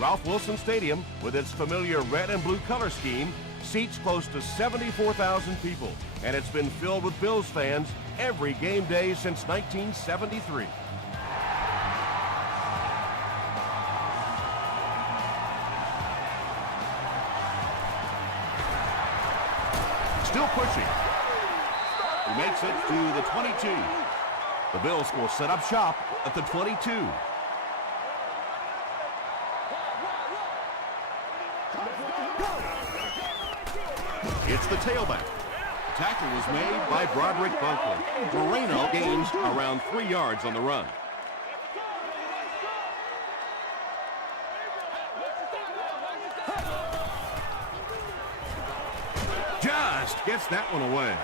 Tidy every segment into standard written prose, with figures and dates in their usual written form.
Ralph Wilson Stadium, with its familiar red and blue color scheme, seats close to 74,000 people, and it's been filled with Bills fans every game day since 1973. Still pushing. He makes it to the 22. The Bills will set up shop at the 22. It's the tailback. The tackle was made by Broderick Bunkley. Moreno gains around 3 yards on the run. Just gets that one away.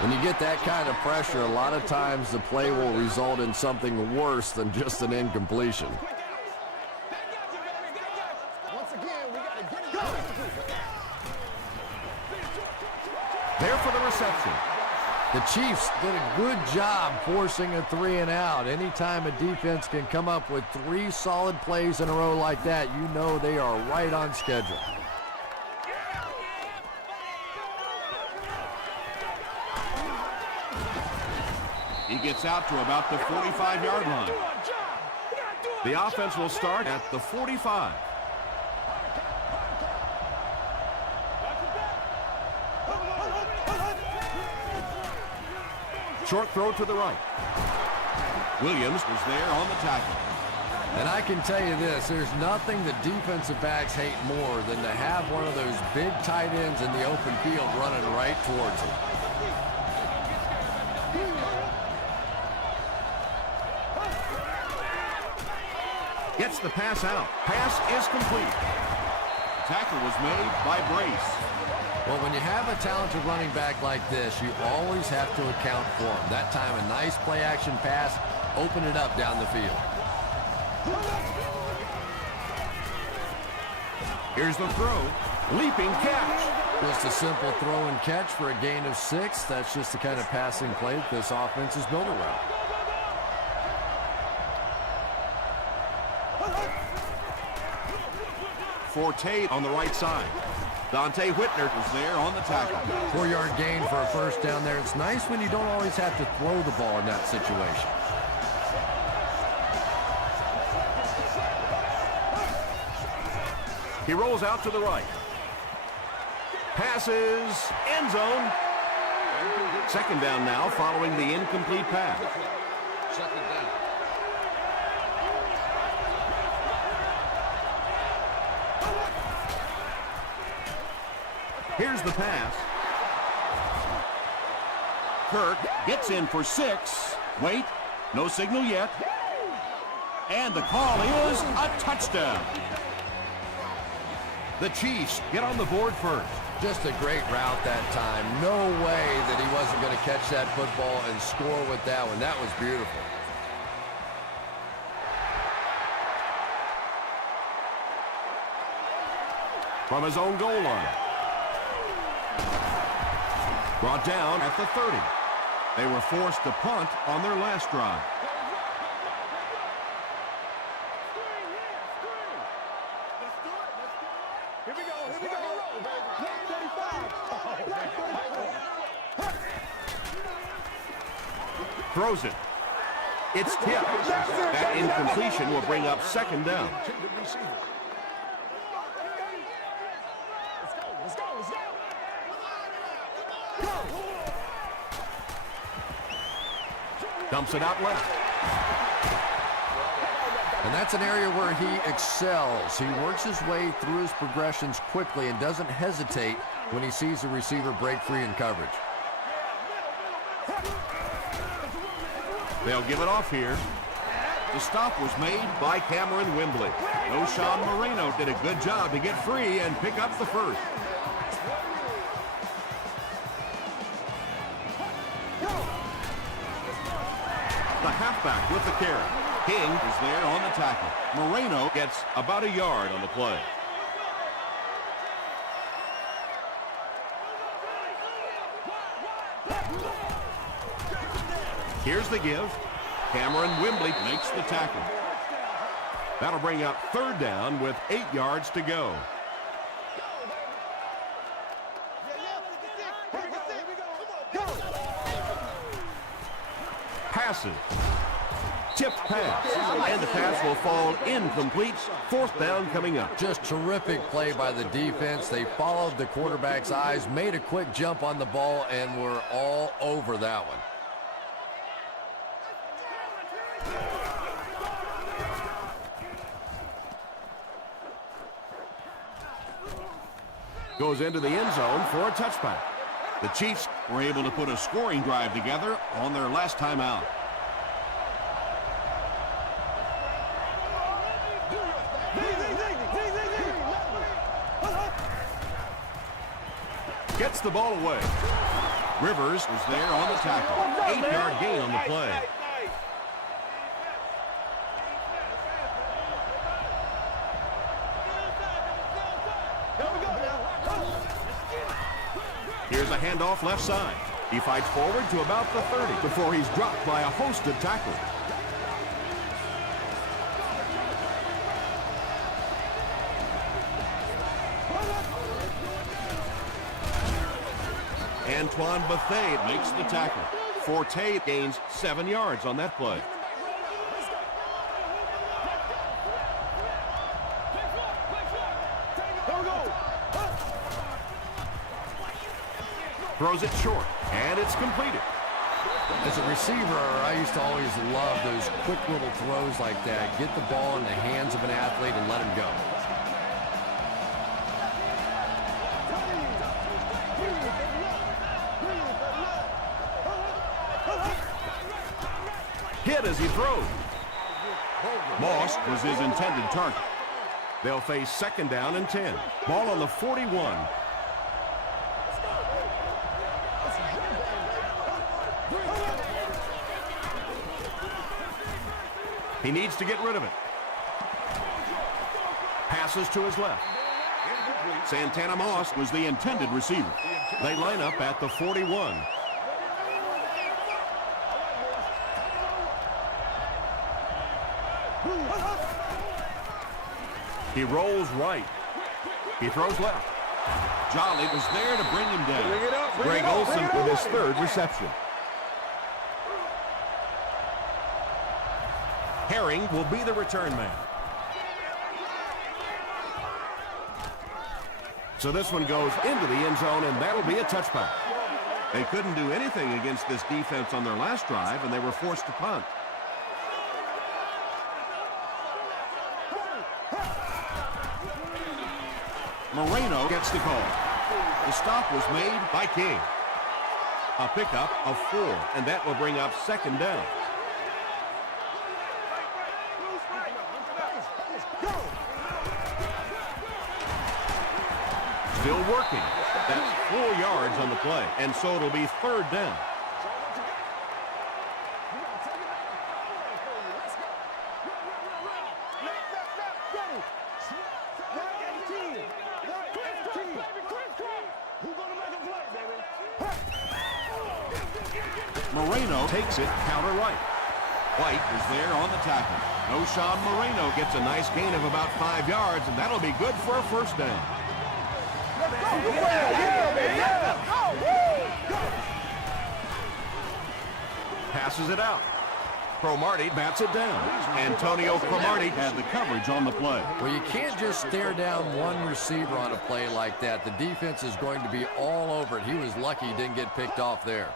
When you get that kind of pressure, a lot of times the play will result in something worse than just an incompletion. There for the reception. The Chiefs did a good job forcing a 3-and-out. Anytime a defense can come up with 3 solid plays in a row like that, you know they are right on schedule. He gets out to about the 45-yard line. The offense will start at the 45. Short throw to the right. Williams was there on the tackle. And I can tell you this, there's nothing the defensive backs hate more than to have one of those big tight ends in the open field running right towards them. Gets the pass out. Pass is complete. Tackle was made by Brace. Well, when you have a talented running back like this, you always have to account for him. That time, a nice play-action pass opened it up down the field. Here's the throw. Leaping catch. Just a simple throw and catch for a gain of 6. That's just the kind of passing play that this offense is built around. Forte on the right side. Dante Whitner was there on the tackle. 4-yard gain for a first down there. It's nice when you don't always have to throw the ball in that situation. He rolls out to the right. Passes, end zone. Second down now following the incomplete pass. Second down. Here's the pass. Kirk gets in for 6. Wait, no signal yet. And the call is a touchdown. The Chiefs get on the board first. Just a great route that time. No way that he wasn't going to catch that football and score with that one. That was beautiful. From his own goal line. Brought down at the 30. They were forced to punt on their last drive. Throws it. It's tipped. That incompletion will bring up second down. Dumps it out left. And that's an area where he excels. He works his way through his progressions quickly and doesn't hesitate when he sees the receiver break free in coverage. They'll give it off here. The stop was made by Cameron Wembley. O'Shawn Moreno did a good job to get free and pick up the first. The halfback with the carry. King is there on the tackle. Moreno gets about a yard on the play. Here's the give. Cameron Wembley makes the tackle. That'll bring up third down with 8 yards to go. Passes. Tip pass. And the pass will fall incomplete. Fourth down coming up. Just terrific play by the defense. They followed the quarterback's eyes, made a quick jump on the ball, and were all over that one. Goes into the end zone for a touchback. The Chiefs were able to put a scoring drive together on their last time out. Gets the ball away. Rivers was there on the tackle. 8-yard gain on the play. Here's a handoff left side. He fights forward to about the 30 before he's dropped by a host of tacklers. Antoine Bethea makes the tackle. Forte gains 7 yards on that play. Throws it short, and it's completed. As a receiver, I used to always love those quick little throws like that. Get the ball in the hands of an athlete and let him go. Hit as he throws. Moss was his intended target. They'll face second down and 10. Ball on the 41. He needs to get rid of it. Passes to his left. Santana Moss was the intended receiver. They line up at the 41. He rolls right. He throws left. Jolly was there to bring him down. Greg Olsen with his third reception. Herring will be the return man. So this one goes into the end zone, and that'll be a touchback. They couldn't do anything against this defense on their last drive, and they were forced to punt. Moreno gets the call. The stop was made by King. A pickup of 4, and that will bring up second down. Still working. That's 4 yards on the play, and so it'll be third down. Moreno takes it counter right. White is there on the tackle. O'Shawn Moreno gets a nice gain of about 5 yards, and that'll be good for a first down. Passes it out. Cromartie bats it down. Antonio Cromartie had the coverage on the play. Well, you can't just stare down one receiver on a play like that. The defense is going to be all over it. He was lucky he didn't get picked off there.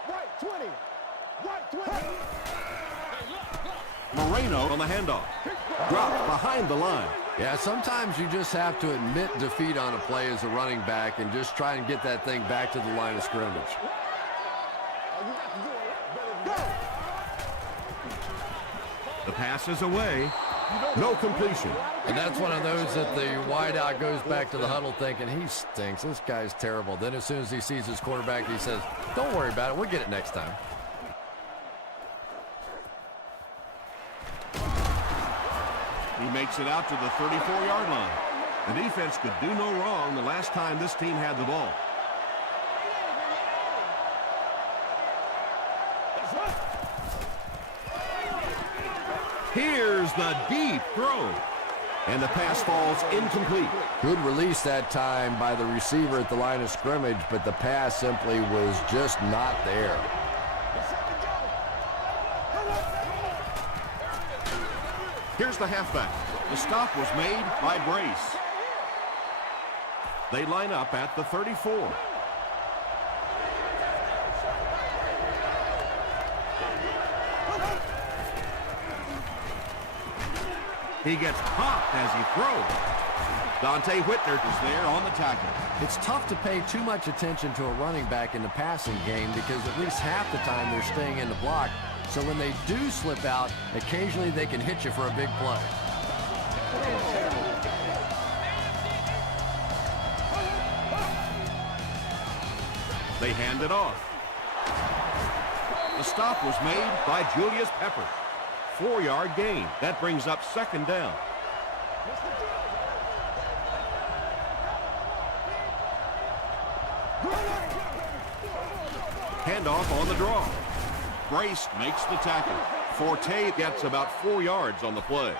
Moreno on the handoff. Dropped behind the line. Yeah, sometimes you just have to admit defeat on a play as a running back and just try and get that thing back to the line of scrimmage. The pass is away. No completion. And that's one of those that the wideout goes back to the huddle thinking, he stinks. This guy's terrible. Then as soon as he sees his quarterback, he says, don't worry about it. We'll get it next time. He makes it out to the 34-yard line. The defense could do no wrong the last time this team had the ball. Here's the deep throw. And the pass falls incomplete. Good release that time by the receiver at the line of scrimmage, but the pass simply was just not there. Here's the halfback. The stop was made by Brace. They line up at the 34. He gets popped as he throws. Dante Whitner is there on the tackle. It's tough to pay too much attention to a running back in the passing game because at least half the time they're staying in the block. So when they do slip out, occasionally they can hit you for a big play. They hand it off. The stop was made by Julius Peppers. 4-yard gain. That brings up second down. Handoff on the draw. Brace makes the tackle. Forte gets about 4 yards on the play.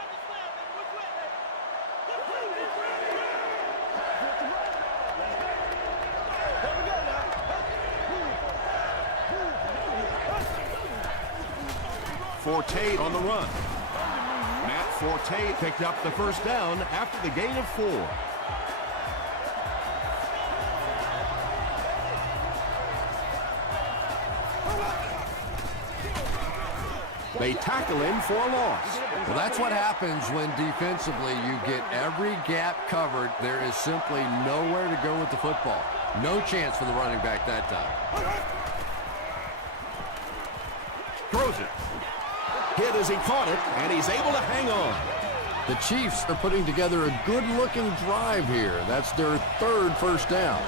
Forte on the run. Matt Forte picked up the first down after the gain of 4. They tackle him for a loss. Well, that's what happens when defensively you get every gap covered. There is simply nowhere to go with the football. No chance for the running back that time. Throws it. Hit as he caught it, and he's able to hang on. The Chiefs are putting together a good-looking drive here. That's their 3rd first down.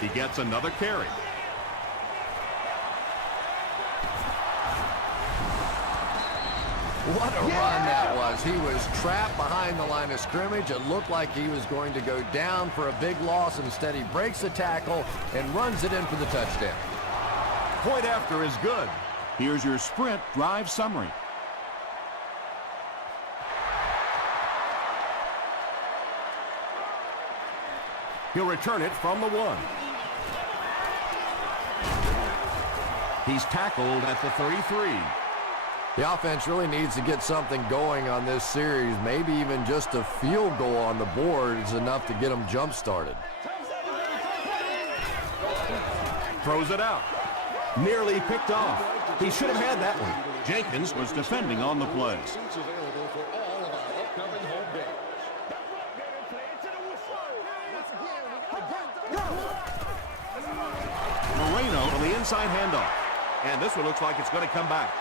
He gets another carry. What a run that was. He was trapped behind the line of scrimmage. It looked like he was going to go down for a big loss. Instead, he breaks the tackle and runs it in for the touchdown. Point after is good. Here's your sprint drive summary. He'll return it from the 1. He's tackled at the 33. The offense really needs to get something going on this series. Maybe even just a field goal on the board is enough to get them jump-started. Throws it out. Nearly picked off. He should have had that one. Jenkins was defending on the play. Moreno on the inside handoff. And this one looks like it's going to come back.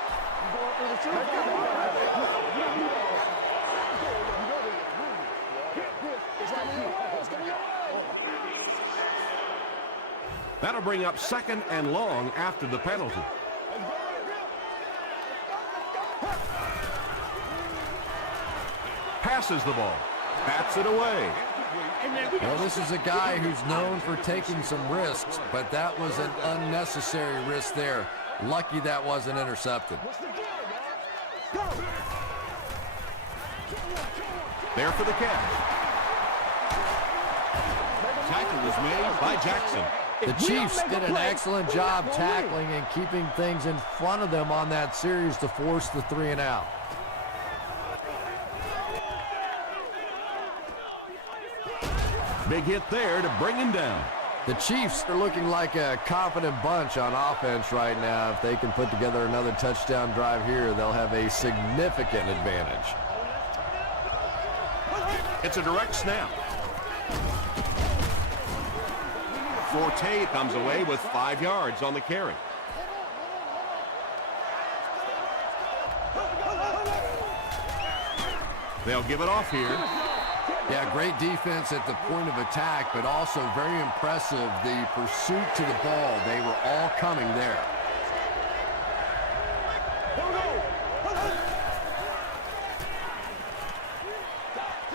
That'll bring up 2nd and long after the penalty. Passes the ball. Bats it away. Well, this is a guy who's known for taking some risks, but that was an unnecessary risk there. Lucky that wasn't intercepted. There for the catch. Tackle was made by Jackson. The Chiefs did an excellent job tackling and keeping things in front of them on that series to force the 3 and out. Big hit there to bring him down. The Chiefs are looking like a confident bunch on offense right now. If they can put together another touchdown drive here, they'll have a significant advantage. It's a direct snap. Forte comes away with 5 yards on the carry. They'll give it off here. Yeah, great defense at the point of attack, but also very impressive the pursuit to the ball. They were all coming there.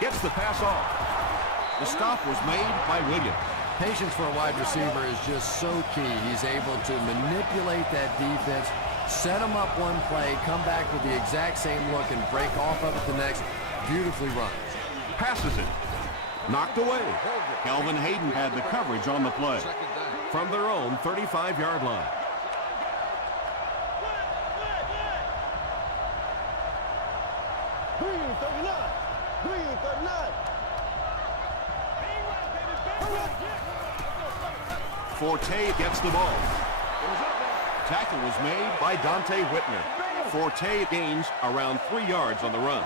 Gets the pass off. The stop was made by Williams. Patience for a wide receiver is just so key. He's able to manipulate that defense, Set them up one play, come back with the exact same look, and break off of it the next. Beautifully run. Passes it. Knocked away. Kelvin Hayden had the coverage on the play. Second down. From their own 35-yard line. Forte gets the ball. Tackle was made By Dante Whitner. Forte gains around 3 yards on the run.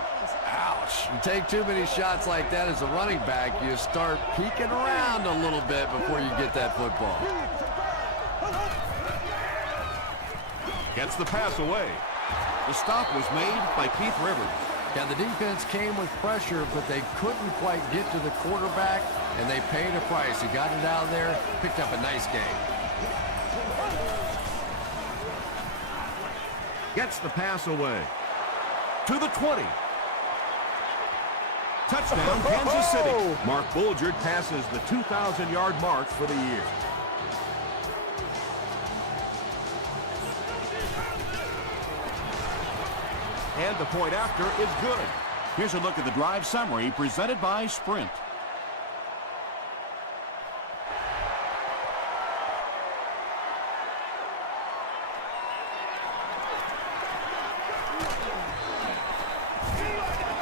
Ouch. You take too many shots like that as a running back, you start peeking around a little bit before you get that football. Gets the pass away. The stop was made by Keith Rivers. Yeah, the defense came with pressure, but they couldn't quite get to the quarterback, and they paid a price. He got it out of there, picked up a nice game. Gets the pass away. To the 20. Touchdown, Kansas City. Mark Bulgard passes the 2,000-yard mark for the year. And the point after is good. Here's a look at the drive summary presented by Sprint.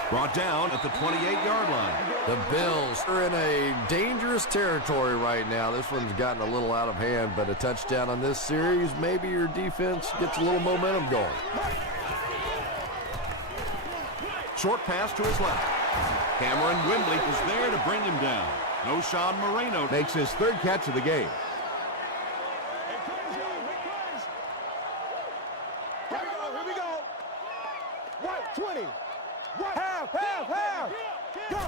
Brought down at the 28-yard line. The Bills are in a dangerous territory right now. This one's gotten a little out of hand, but a touchdown on this series, maybe your defense gets a little momentum going. Short pass to his left. Cameron Wimbley was there to bring him down. Noshawn Moreno Makes his third catch of the game. Here we go. Right, 20. Half. Go.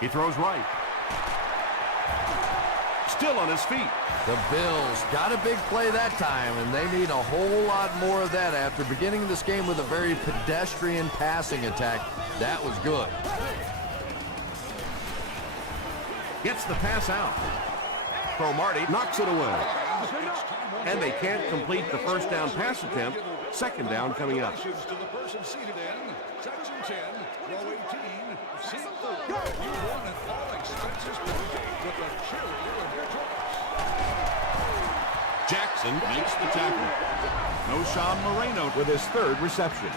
He throws right. Still on his feet. The Bills got a big play that time, and they need a whole lot more of that after beginning this game with a very pedestrian passing attack. That was good. Gets the pass out. Cromartie knocks it away. And they can't complete the first down pass attempt. Second down coming up. To the person seated in section 10, row 18, seat 4. You won and all expenses paid with a cheerleader of your choice. Jackson makes the tackle. Noshawn Moreno With his third reception.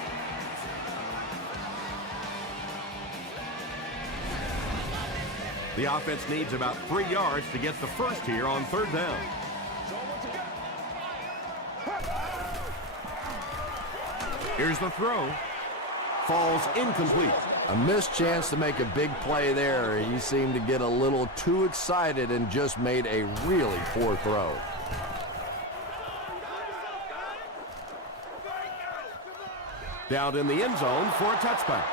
The offense needs about 3 yards to get the first here on third down. Here's the throw. Falls incomplete. A missed chance to make a big play there. He seemed to get a little too excited and just made a really poor throw. Down in the end zone for a touchback.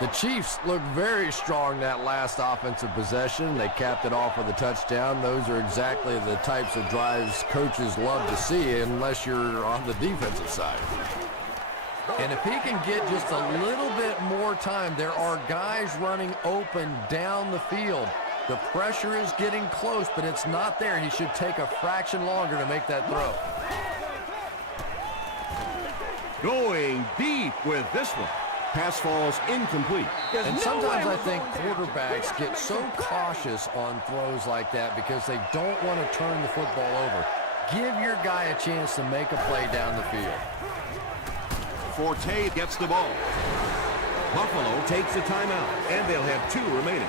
The Chiefs looked very strong that last offensive possession. They capped it off with a touchdown. Those are exactly the types of drives coaches love to see unless you're on the defensive side. And if he can get just a little bit more time, there are guys running open down the field. The pressure is getting close, but it's not there. He should take a fraction longer to make that throw. Going deep with this one. Pass falls incomplete. And sometimes I think quarterbacks get so cautious on throws like that because they don't want to turn the football over. Give your guy a chance to make a play down the field. Forte gets the ball. Buffalo takes a timeout, and they'll have 2 remaining.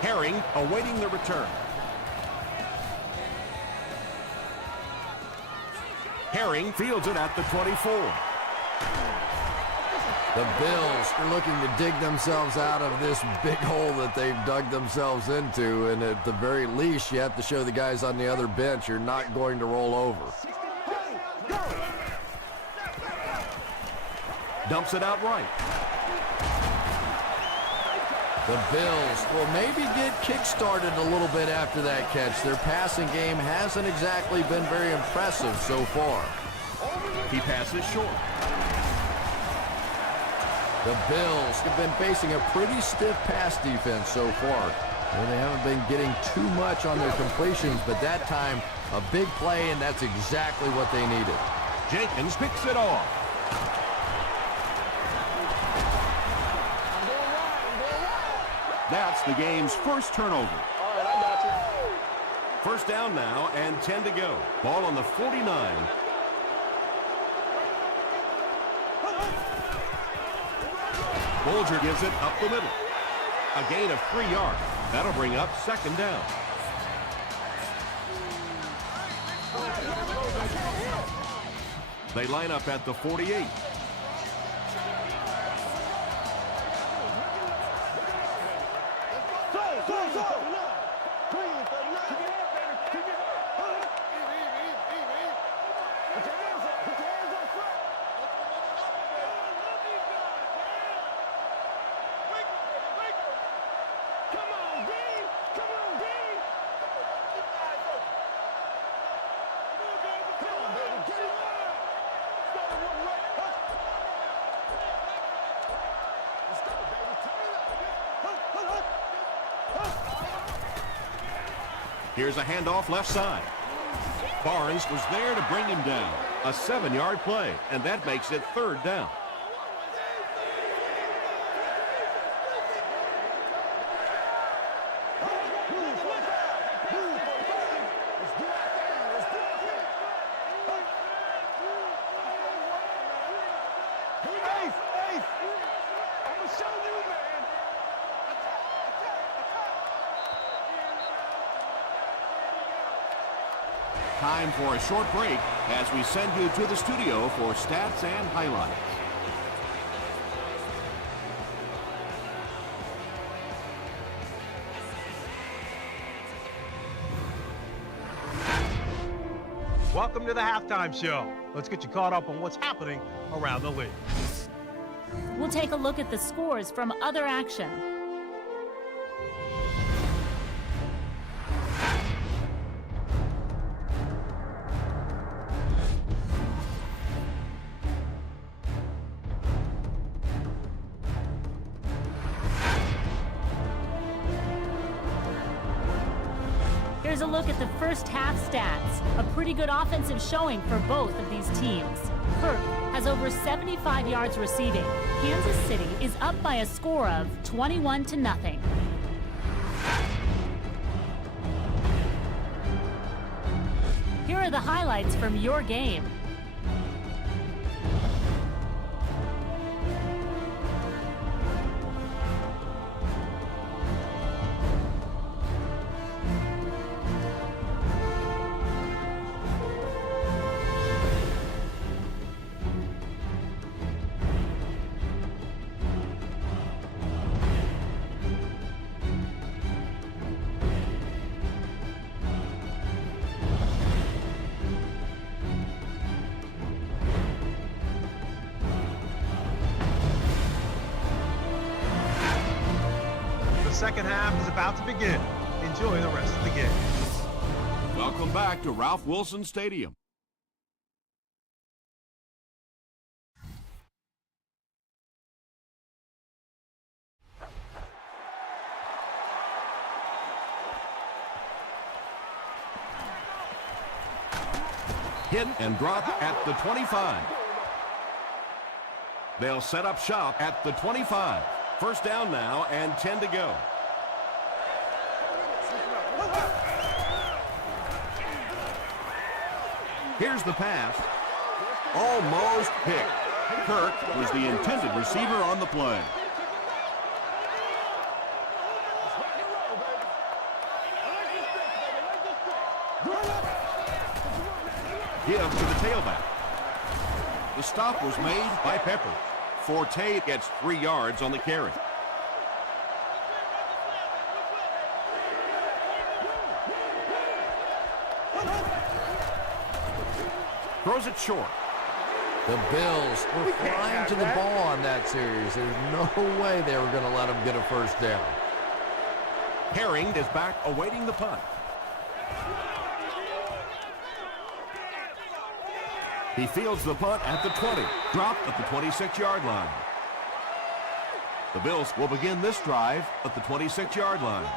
Herring awaiting the return. Herring fields it at the 24. The Bills are looking to dig themselves out of this big hole that they've dug themselves into, and at the very least, you have to show the guys on the other bench you're not going to roll over. Dumps it out right. The Bills will maybe get kick-started a little bit after that catch. Their passing game hasn't exactly been very impressive so far. He passes short. The Bills have been facing a pretty stiff pass defense so far. Well, they haven't been getting too much on their completions, but that time, a big play, and that's exactly what they needed. Jenkins picks it off. That's the game's first turnover. First down now and 10 to go. Ball on the 49. Bulger gives it up the middle. A gain of 3 yards. That'll bring up second down. They line up at the 48. Here's a handoff left side. Barnes was there to bring him down. A 7-yard play, and that makes it third down. Time for a short break as we send you to the studio for stats and highlights. Welcome to the halftime show. Let's get you caught up on what's happening around the league. We'll take a look at the scores from other action. Here's a look at the first half stats. A pretty good offensive showing for both of these teams. Kirk has over 75 yards receiving. Kansas City is up by a score of 21-0. Here are the highlights from your game. The second half is about to begin. Enjoy the rest of the game. Welcome back to Ralph Wilson Stadium. Hit and drop at the 25. They'll set up shop at the 25. First down now and 10 to go. Here's the pass. Almost picked. Kirk was the intended receiver on the play. Give to the tailback. The stop was made by Pepper. Forte gets 3 yards on the carry. Throws it short. The Bills were flying to the ball on that series. There's no way they were going to let them get a first down. Herring is back awaiting the punt. He fields the punt at the 20. Dropped at the 26-yard line. The Bills will begin this drive at the 26-yard line.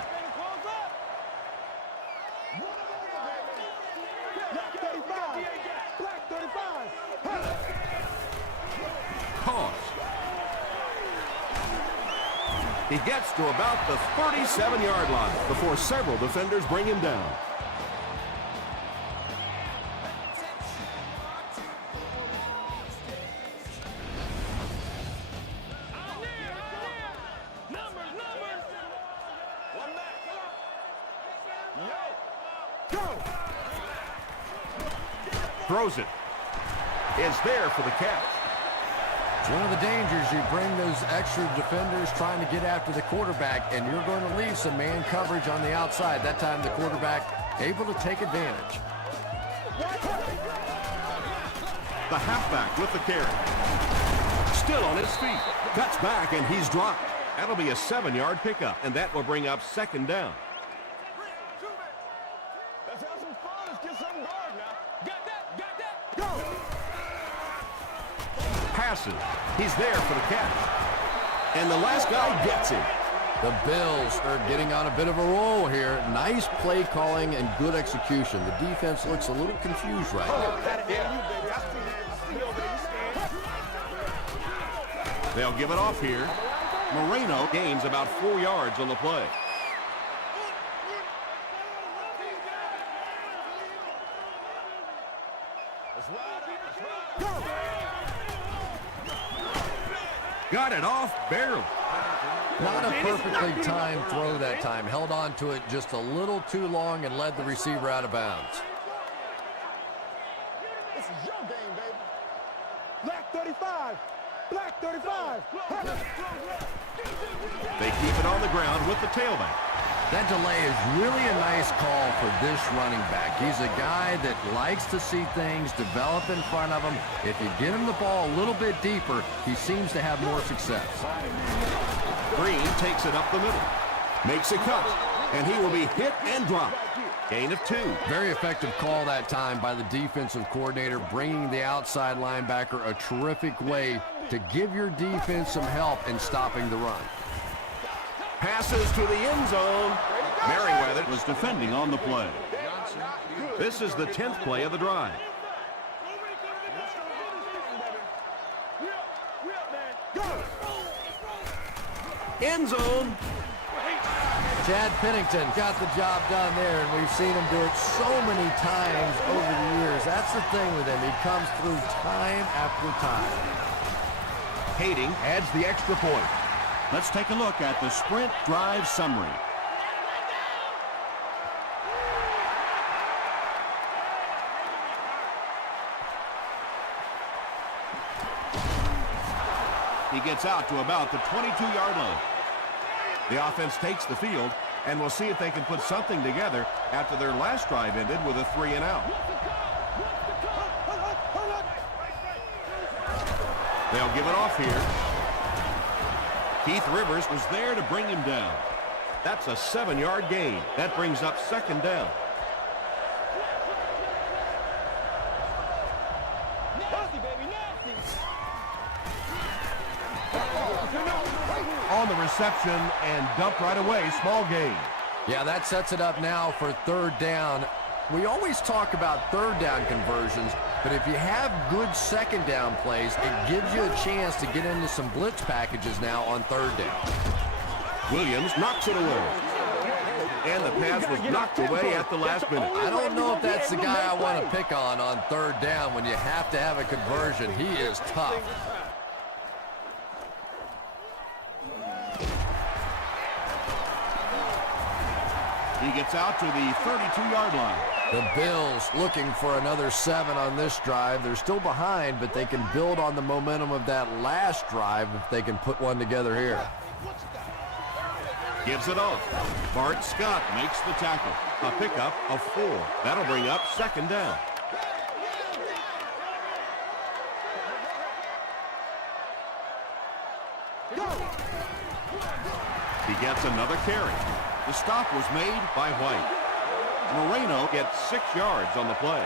He gets to about the 37-yard line before several defenders bring him down. Throws it. Is there for the catch. It's one of the dangers. You bring those extra defenders trying to get after the quarterback, and you're going to leave some man coverage on the outside. That time the quarterback able to take advantage. The halfback with the carry. Still on his feet. Cuts back, and he's dropped. That'll be a 7-yard pickup, and that will bring up second down. Let's have some fun. Let's get something going now. Got that. Go. Passes. He's there for the catch. And the last guy gets him. The Bills are getting on a bit of a roll here. Nice play calling and good execution. The defense looks a little confused right now. They'll give it off here. Moreno gains about 4 yards on the play. Got it off barely. Not a perfectly timed throw that time. Held on to it just a little too long and led the receiver out of bounds. This is your game, baby. Black 35. Black 35. They keep it on the ground with the tailback. That delay is really a nice call for this running back. He's a guy that likes to see things develop in front of him. If you get him the ball a little bit deeper, he seems to have more success. Green takes it up the middle. Makes a cut. And he will be hit and dropped. Gain of 2. Very effective call that time by the defensive coordinator, bringing the outside linebacker a terrific way to give your defense some help in stopping the run. Passes to the end zone. Merriweather Was defending on the play. This is the 10th play of the drive. End zone. Chad Pennington got the job done there, and we've seen him do it so many times over the years. That's the thing with him. He comes through time after time. Hayting adds the extra point. Let's take a look at the sprint drive summary. He gets out to about the 22-yard line. The offense takes the field, and we'll see if they can put something together after their last drive ended with a 3-and-out. They'll give it off here. Keith Rivers was there to bring him down. That's a 7-yard gain. That brings up second down. On the reception and dumped right away. Small gain. Yeah, that sets it up now for third down. We always talk about third down conversions, but if you have good second down plays, it gives you a chance to get into some blitz packages now on third down. Williams knocks it away. And the pass was knocked away at the last minute. I don't know if that's the guy I want to pick on third down when you have to have a conversion. He is tough. He gets out to the 32-yard line. The Bills looking for another 7 on this drive. They're still behind, but they can build on the momentum of that last drive if they can put one together here. Gives it off. Bart Scott makes the tackle. A pickup of 4. That'll bring up second down. He gets another carry. The stop was made by White. Moreno gets 6 yards on the play.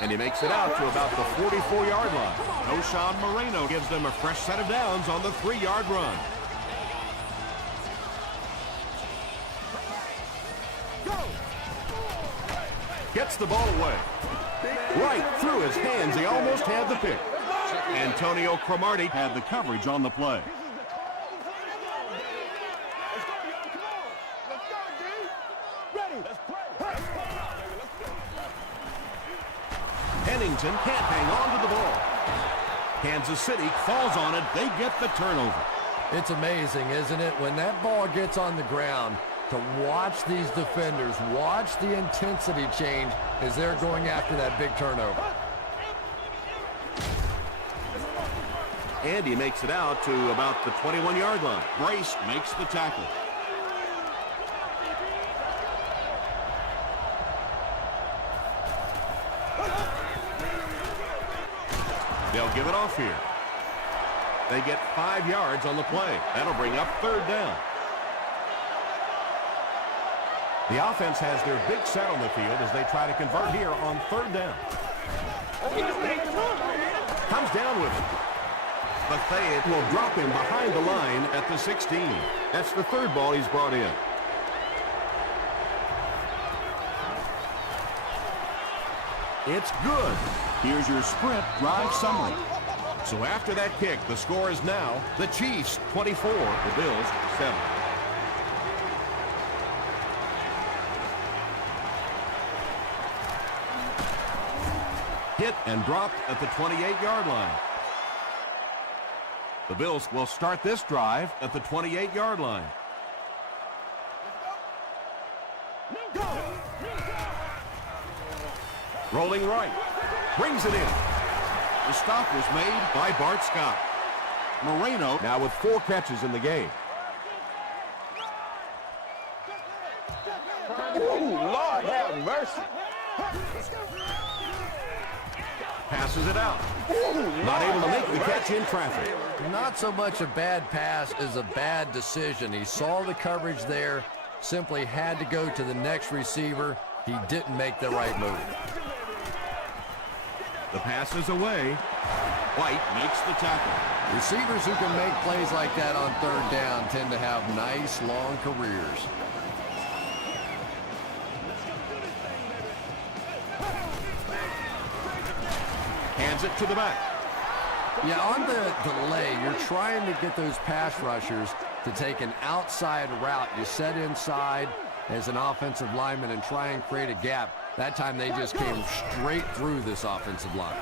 And he makes it out to about the 44-yard line. O'Shawn Moreno gives them a fresh set of downs on the 3-yard run. Gets the ball away. Right through his hands. He almost had the pick. Antonio Cromartie Had the coverage on the play. Pennington can't hang on to the ball. Kansas City falls on it. They get the turnover. It's amazing, isn't it? When that ball gets on the ground, to watch these defenders, watch the intensity change as they're going after that big turnover. and he makes it out to about the 21-yard line. Brace makes the tackle. They'll give it off here. They get 5 yards on the play. That'll bring up third down. The offense has their big set on the field as they try to convert here on third down. Comes down with it. But Fayette will drop him behind the line at the 16. That's the third ball he's brought in. It's good. Here's your sprint drive summary. So after that kick, the score is now the Chiefs 24, the Bills 7. Hit and dropped at the 28-yard line. The Bills will start this drive at the 28-yard line. Rolling right. Brings it in. The stop was made by Bart Scott. Moreno now with 4 catches in the game. Ooh, Lord have mercy. Passes it out. Not able to make the catch in traffic. Not so much a bad pass as a bad decision. He saw the coverage there, simply had to go to the next receiver. He didn't make the right move. The pass is away. White makes the tackle. Receivers who can make plays like that on third down tend to have nice, long careers. Hands it to the back. Yeah, on the delay, you're trying to get those pass rushers to take an outside route. You set inside as an offensive lineman and try and create a gap. That time they just came straight through this offensive line.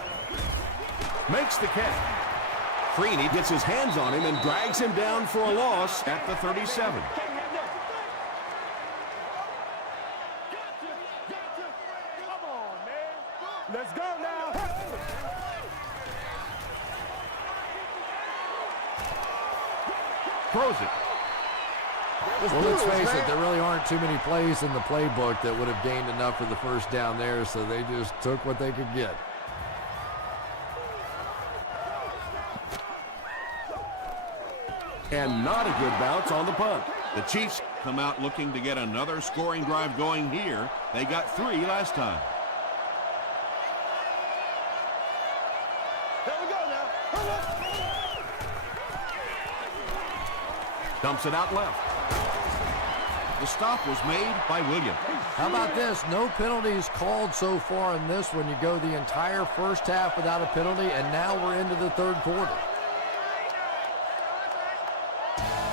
Makes the catch. Freeney gets his hands on him and drags him down for a loss at the 37. Let's go now. Throws it. Well, let's face it, there really aren't too many plays in the playbook that would have gained enough for the first down there, so they just took what they could get. And not a good bounce on the punt. The Chiefs come out looking to get another scoring drive going here. They got 3 last time. There we go now. Dumps it out left. The stop was made by Williams. How about this? No penalties called so far in this one. You go the entire first half without a penalty, and now we're into the third quarter.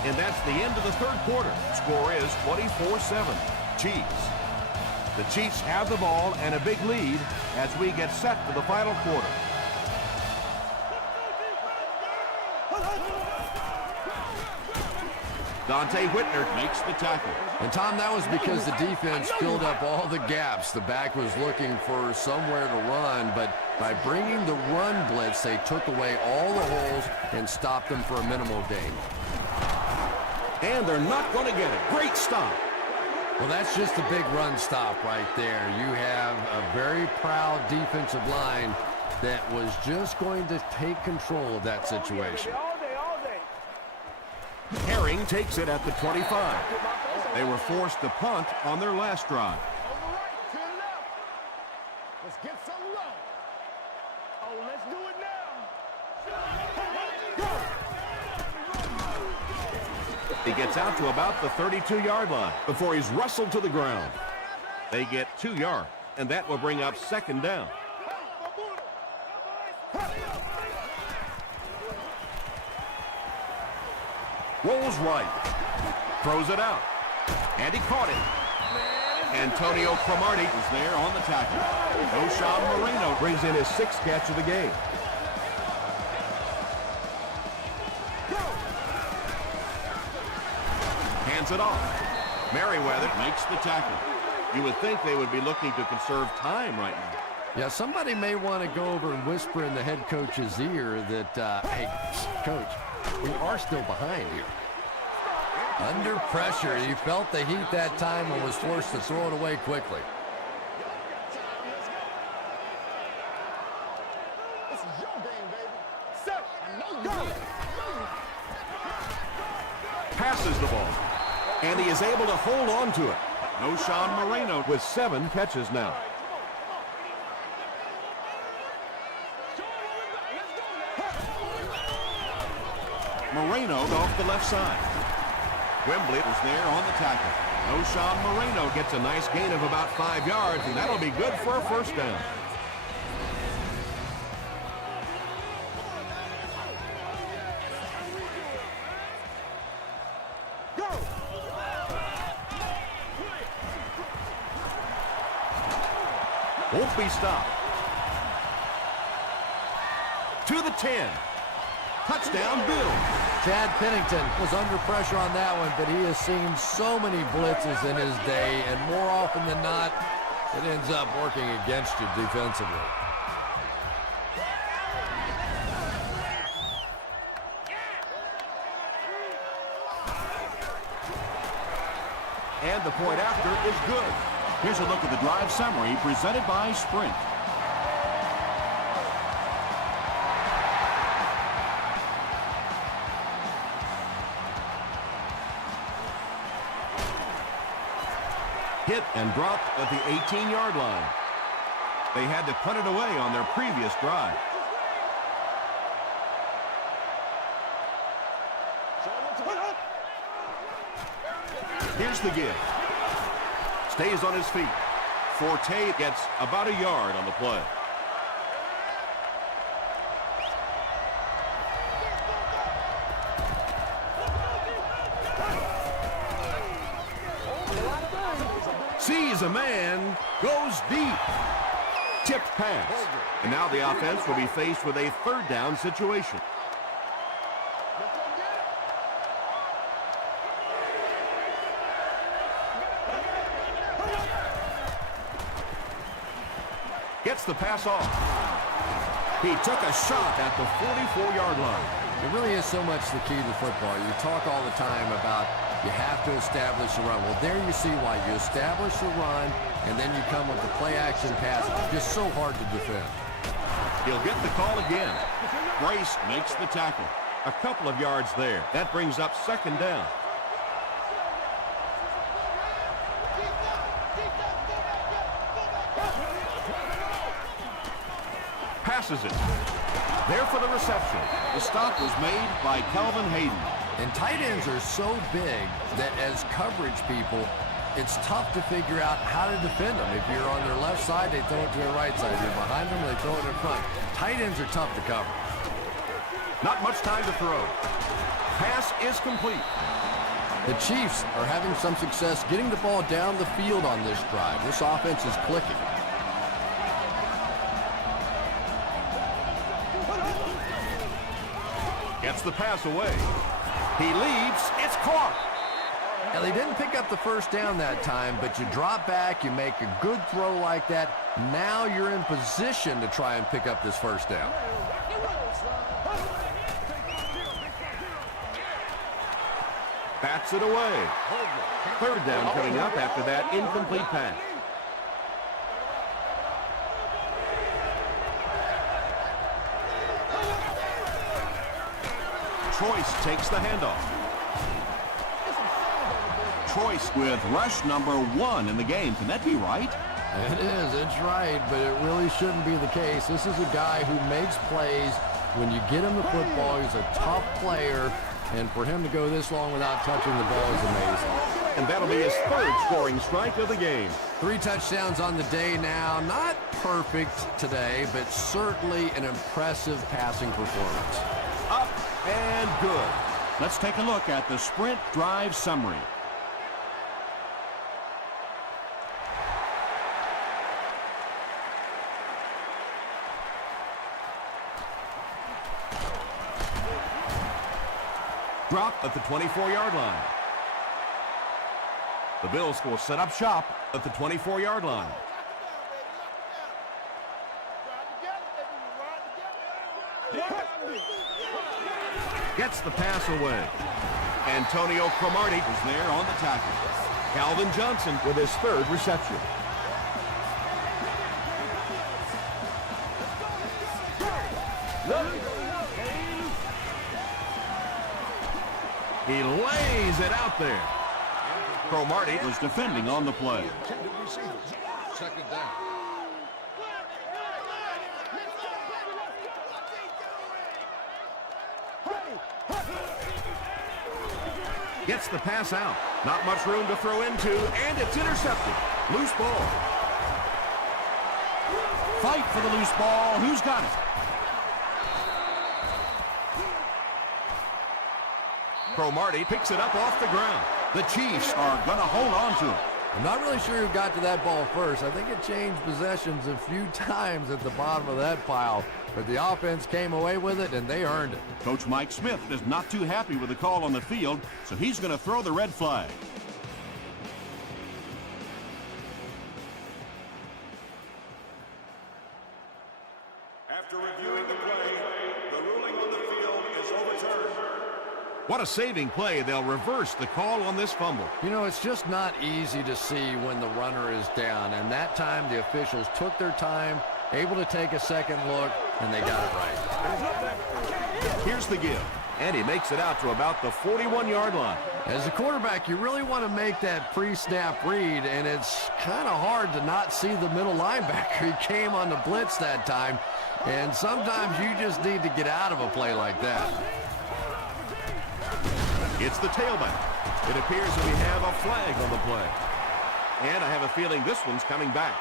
And that's the end of the third quarter. Score is 24-7. Chiefs. The Chiefs have the ball and a big lead as we get set for the final quarter. Dante Whitner Makes the tackle. And, Tom, that was because the defense filled up all the gaps. The back was looking for somewhere to run, but by bringing the run blitz, they took away all the holes and stopped them for a minimal gain. And they're not going to get it. Great stop. Well, that's just a big run stop right there. You have a very proud defensive line that was just going to take control of that situation. Herring takes it at the 25. They were forced to punt on their last drive. To the left. Let's get some low. Oh, let's do it now. He gets out to about the 32-yard line before he's wrestled to the ground. They get 2 yards. and that will bring up second down. Rolls right. Throws it out. And he caught it. Antonio Cromartie is there on the tackle. O'Shawn Moreno brings in his 6th catch of the game. Hands it off. Merriweather makes the tackle. You would think they would be looking to conserve time right now. Yeah, somebody may want to go over and whisper in the head coach's ear that, hey, coach, we are still behind here. Under pressure, he felt the heat that time and was forced to throw it away quickly. This is your game, baby. Set. I know you will. Passes the ball. And he is able to hold on to it. O'Shawn Moreno With 7 catches now. Moreno off the left side. Wembley is there on the tackle. O'Shawn Moreno gets a nice gain of about 5 yards, and that'll be good for a first down. Won't be stopped. To the 10. Touchdown, Bill. Chad Pennington was under pressure on that one, but he has seen so many blitzes in his day, and more often than not, it ends up working against you defensively. And the point after is good. Here's a look at the drive summary presented by Sprint. Hit and dropped at the 18-yard line. They had to punt it away on their previous drive. Here's the give. Stays on his feet. Forte gets about a yard on the play. Sees a man, goes deep. Tipped pass. And now the offense will be faced with a third down situation. Gets the pass off. He took a shot at the 44-yard line. It really is so much the key to football. You talk all the time about you have to establish a run. Well, there you see why. You establish a run, and then you come with the play-action pass. It's just so hard to defend. He'll get the call again. Grace makes the tackle. A couple of yards there. That brings up second down. Passes it. There for the reception. The stop was made by Calvin Hayden. And tight ends are so big that as coverage people, it's tough to figure out how to defend them. If you're on their left side, they throw it to their right side. If you're behind them, they throw it in front. Tight ends are tough to cover. Not much time to throw. Pass is complete. The Chiefs are having some success getting the ball down the field on this drive. This offense is clicking. Gets the pass away. He leaves. It's caught. Now, they didn't pick up the first down that time, but you drop back, you make a good throw like that. Now you're in position to try and pick up this first down. Bats it away. Third down coming up after that incomplete pass. Troyce takes the handoff. Troyce with rush number 1 in the game. Can that be right? It is. It's right, but it really shouldn't be the case. This is a guy who makes plays. When you get him the football, he's a tough player, and for him to go this long without touching the ball is amazing. And that'll be his third scoring strike of the game. 3 touchdowns on the day now. Not perfect today, but certainly an impressive passing performance. Up and good. Let's take a look at the sprint drive summary. Drop at the 24-yard line. The Bills will set up shop at the 24-yard line. Gets the pass away. Antonio Cromartie Was there on the tackle. Calvin Johnson with his third reception. He lays it out there. Cromartie Was defending on the play. Intended receivers. Second down. gets the pass out. Not much room to throw into, and it's intercepted. Loose ball. Fight for the loose ball. Who's got it? Cromartie picks it up off the ground. The Chiefs are going to hold on to it. I'm not really sure who got to that ball first. I think it changed possessions a few times at the bottom of that pile, but the offense came away with it, and they earned it. Coach Mike Smith is not too happy with the call on the field, so he's going to throw the red flag. After reviewing the play, the ruling on the field is overturned. What a saving play. They'll reverse the call on this fumble. You know, it's just not easy to see when the runner is down, and that time the officials took their time, able to take a second look, and they got it right. Here's the give, and he makes it out to about the 41-yard line. As a quarterback, you really want to make that pre-snap read, and it's kind of hard to not see the middle linebacker. He came on the blitz that time, and sometimes you just need to get out of a play like that. It's the tailback. It appears that we have a flag on the play. And I have a feeling this one's coming back.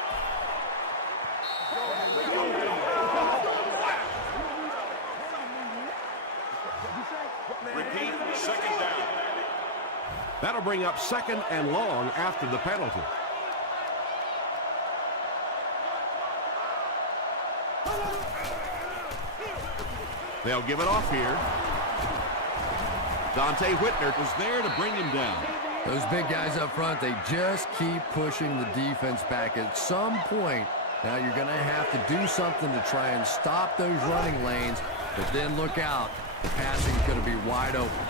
Repeat, second down. That'll bring up second and long after the penalty. They'll give it off here. Dante Whitner Was there to bring him down. Those big guys up front, they just keep pushing the defense back. At some point, now you're going to have to do something to try and stop those running lanes, but then look out. The passing's going to be wide open.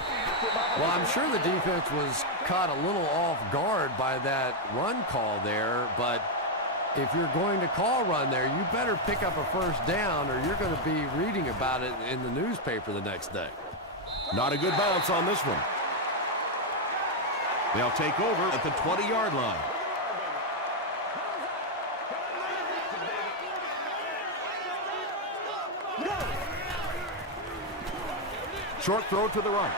Well, I'm sure the defense was caught a little off guard by that run call there, but if you're going to call run there, you better pick up a first down or you're going to be reading about it in the newspaper the next day. Not a good bounce on this one. They'll take over at the 20-yard line. Short throw to the right.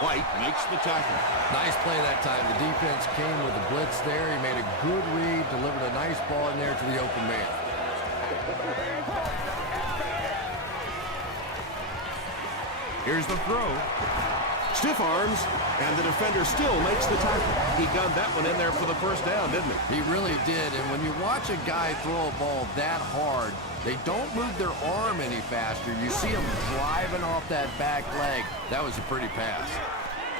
White makes the tackle. Nice play that time. The defense came with a blitz there. He made a good read, delivered a nice ball in there to the open man. Here's the throw. Stiff arms, and the defender still makes the tackle. He gunned that one in there for the first down, didn't he? He really did, and when you watch a guy throw a ball that hard, they don't move their arm any faster. You see him driving off that back leg. That was a pretty pass.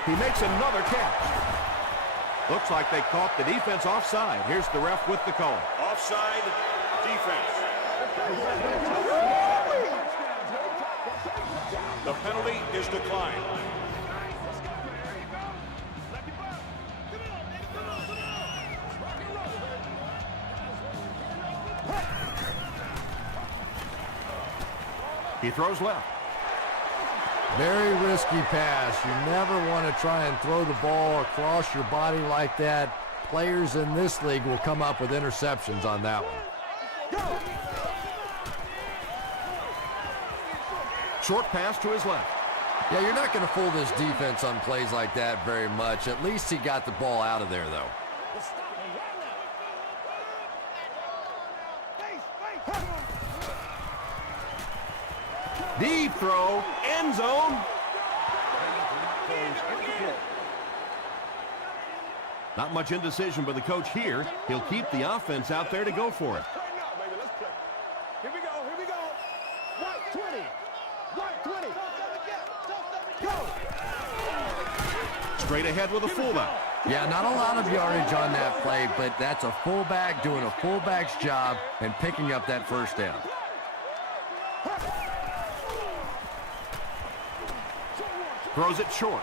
He makes another catch. Looks like they caught the defense offside. Here's the ref with the call. Offside, defense. The penalty is declined. He throws left. Very risky pass. You never want to try and throw the ball across your body like that. Players in this league will come up with interceptions on that one. Short pass to his left. Yeah, you're not going to fool this defense on plays like that very much. At least he got the ball out of there, though. Deep throw, end zone. Not much indecision by the coach here. He'll keep the offense out there to go for it. Here we go, here we go. Right 20. Right 20. Go. Straight ahead with a fullback. Yeah, not a lot of yardage on that play, but that's a fullback doing a fullback's job and picking up that first down. Throws it short.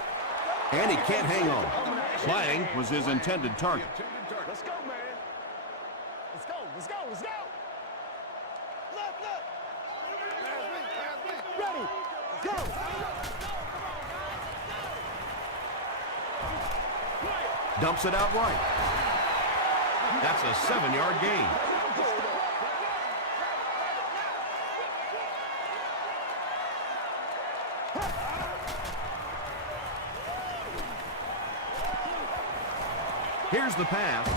And he can't hang on. Lang was his intended target. Let's go, man. Let's go, let's go, let's go. Ready, go. Dumps it out right. That's a 7-yard gain. Here's the pass.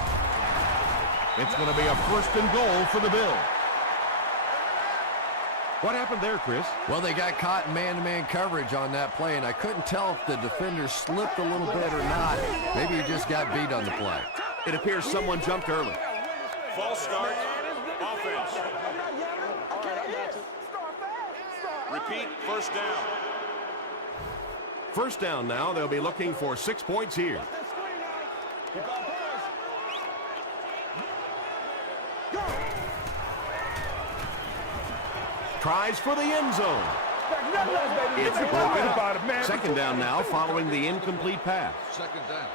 It's going to be a 1st and goal for the Bills. What happened there, Chris? Well, they got caught in man-to-man coverage on that play, and I couldn't tell if the defender slipped a little bit or not. Maybe he just got beat on the play. It appears someone jumped early. False start. Offense. Repeat, first down. First down now. They'll be looking for 6 points here. Tries for the end zone. It's broken. Second down now following the incomplete pass. Second down.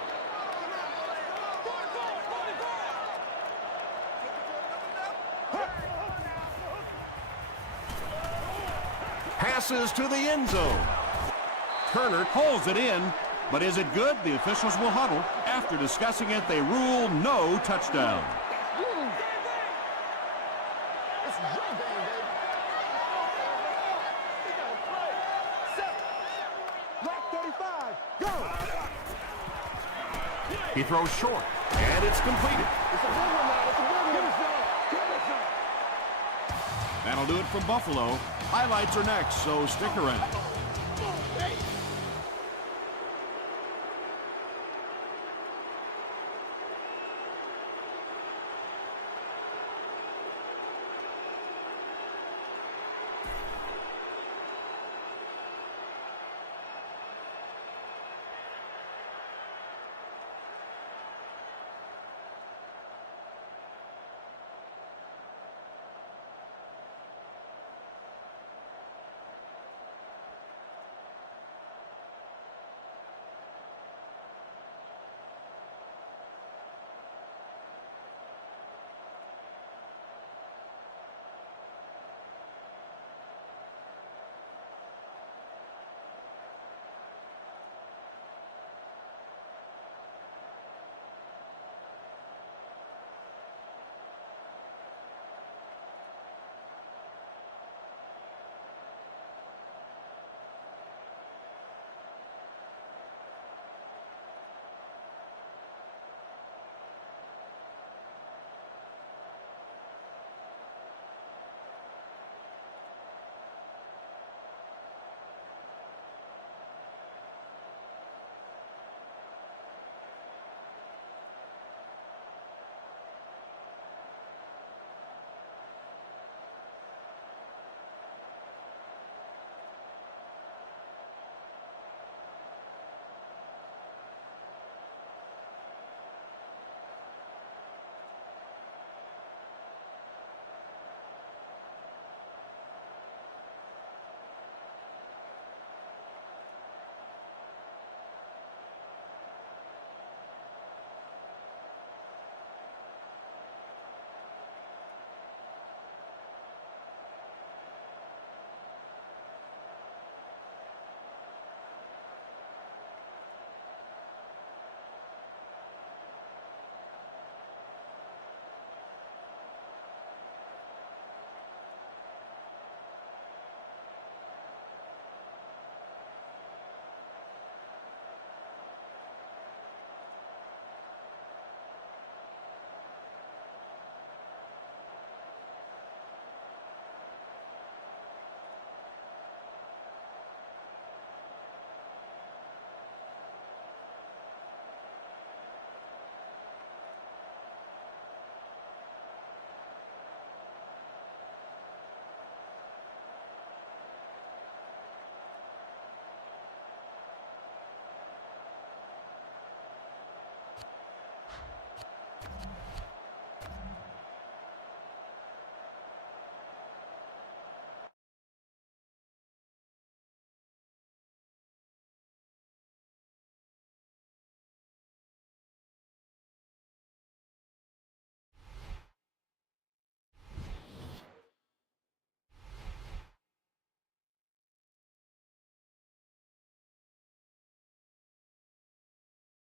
Passes to the end zone. Turner pulls it in, but is it good? The officials will huddle. After discussing it, they rule no touchdown. He throws short, and it's completed. That'll do it from Buffalo. Highlights are next, so stick around.